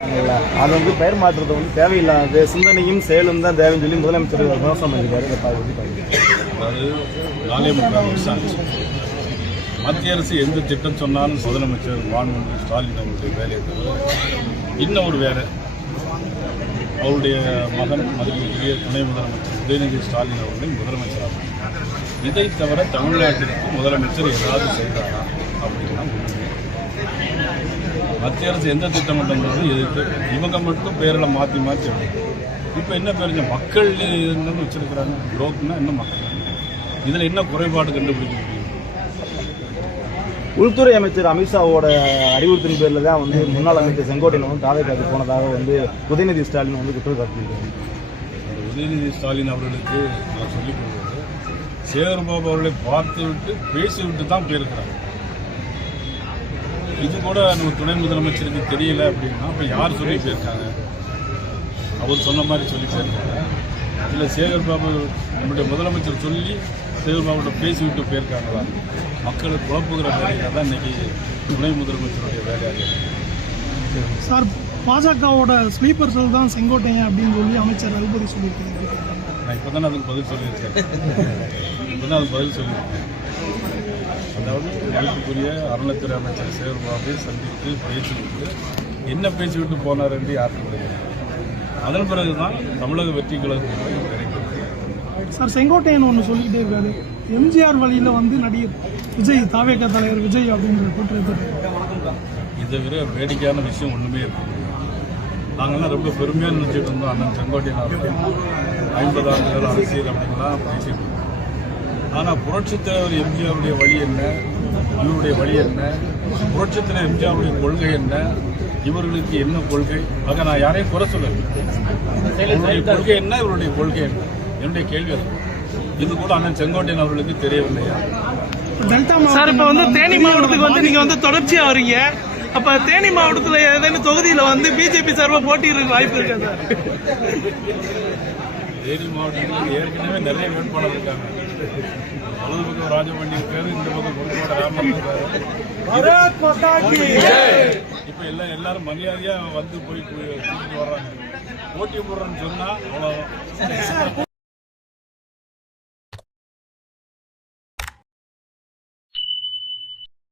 அது வந்து பெயர் மாற்றுறது வந்து தேவையில்லாத சிந்தனையும் செயலும் தான் தேவைன்னு சொல்லி முதலமைச்சர் விமர்சனம் பண்ணியிருக்காரு. அதாவது 4.25 வருஷம் ஆச்சு. மத்திய அரசு எந்த திட்டம் சொன்னாலும் முதலமைச்சர் மாண்புமிகு ஸ்டாலின் அவருடைய வேலையை தவிர இன்னும் ஒரு வேலை அவருடைய மகன் மதிப்புக்குரிய துணை முதலமைச்சர் உதயநிதி ஸ்டாலின் அவர்களின் முதலமைச்சராக இதை தவிர தமிழ்நாட்டிற்கு முதலமைச்சர் ஏதாவது செய்தாரா அப்படின்னா மத்திய அரசு எந்த திட்டம் பண்ணுறது எதிர்த்து இவங்க மட்டும் பேரில் மாற்றி மாற்றி இப்போ என்ன பேருங்க மக்கள் என்னன்னு வச்சிருக்கிறாங்க. குரோத்னா என்ன மக்கள், இதில் என்ன குறைபாடு கண்டுபிடிக்க முடியும்? உள்துறை அமைச்சர் அமித்ஷாவோட அறிவுறுத்தின் பேரில் தான் வந்து முன்னாள் அமைச்சர் செங்கோட்டையன் வந்து தாவேக்காவுக்கு போனதாக வந்து உதயநிதி ஸ்டாலின் வந்து குற்றம் சாட்டியிருக்காரு. உதயநிதி ஸ்டாலின் அவர்களுக்கு நான் சொல்லிக் கொடுக்குறது, சேகர்பாபு அவர்களை பார்த்து விட்டு பேசிவிட்டு தான் போயிருக்கிறாங்க. இது கூட நம்ம துணை முதலமைச்சருக்கு தெரியல அப்படின்னா அப்போ யார் சொல்லி போயிருக்காங்க? அவர் சொன்ன மாதிரி சொல்லி போயிருக்காங்க. இல்லை சேகர்பாபு நம்முடைய முதலமைச்சர் சொல்லி சேகர்பாபுகிட்ட பேசிவிட்டு போயிருக்காங்களா? மக்களை குழப்புகிற வேலையாக தான் இன்னைக்கு துணை முதலமைச்சருடைய வேலையாக இருக்குது. சார், பாஜகவோட ஸ்லீப்பர் செல் தான் செங்கோட்டையன் அப்படின்னு சொல்லி அமைச்சர் அல்பரி சொல்லியிருக்காங்க. நான் இப்போ தானே அதுக்கு பதில் சொல்லியிருக்கேன். அதாவது மதிப்புக்குரிய அறநிலைத்துறை அமைச்சர் சேகர்பாபு சந்தித்து பேசிவிட்டு என்ன பேசிவிட்டு போனார் என்று யாருக்கும் தெரியும். அதன் பிறகுதான் தமிழக வெற்றி கழகத்துக்கு கிடைக்கும். சார், செங்கோட்டையன் ஒன்று சொல்லிக்கிட்டே இருக்காரு, எம்ஜிஆர் வழியில் வந்து நடிகர் விஜய், தாவேக தலைவர் விஜய் அப்படின்ற குற்றத்தை. இதை விட வேடிக்கையான விஷயம் ஒன்றுமே இருக்கு. நாங்கள்லாம் ரொம்ப பெருமையாக நினச்சிட்டு இருந்தோம். அண்ணன் செங்கோட்டையன் அவர்கள் 50 ஆண்டுகள் அரசியல் அப்படின்லாம் பேசிட்டு இருந்தோம். ஆனால் புரட்சித் தலைவர் எம்ஜிஆருடைய வழி என்ன, இவருடைய வழி என்ன, புரட்சித் தலைவர் எம்ஜிஆருடைய கொள்கை என்ன, இவர்களுக்கு என்ன கொள்கை? ஆக நான் யாரையும் குறை சொல்லலை. இவருடைய கொள்கை என்ன, இவருடைய கொள்கை என்ன, என்னுடைய கேள்வி அது. இது கூட அண்ணன் செங்கோட்டையன் அவர்களுக்கு தெரியவில்லையா? சார், இப்போ வந்து தேனி மாவட்டத்துக்கு வந்து நீங்க வந்து தொடர்ச்சியா வரீங்க. அப்ப தேனி மாவட்டத்தில் ஏதேனும் தொகுதியில வந்து பிஜேபி சார்பாக போட்டியிட வாய்ப்பு இருக்கா சார்? தேனி மாவட்டத்தில் ஏற்கனவே நிறைய வேட்பாளர் இருக்காங்க. வலது பக்கம் ராஜபாண்டி இருக்காரு, இந்த பக்கம் பொறுப்பாளர் ராமன் இருக்காரு. இப்ப எல்லாரும் மரியாதையா வந்து போய் கூட்டிட்டு வர்றாங்க. போட்டி போடுறோன்னு சொன்னா அவ்வளவு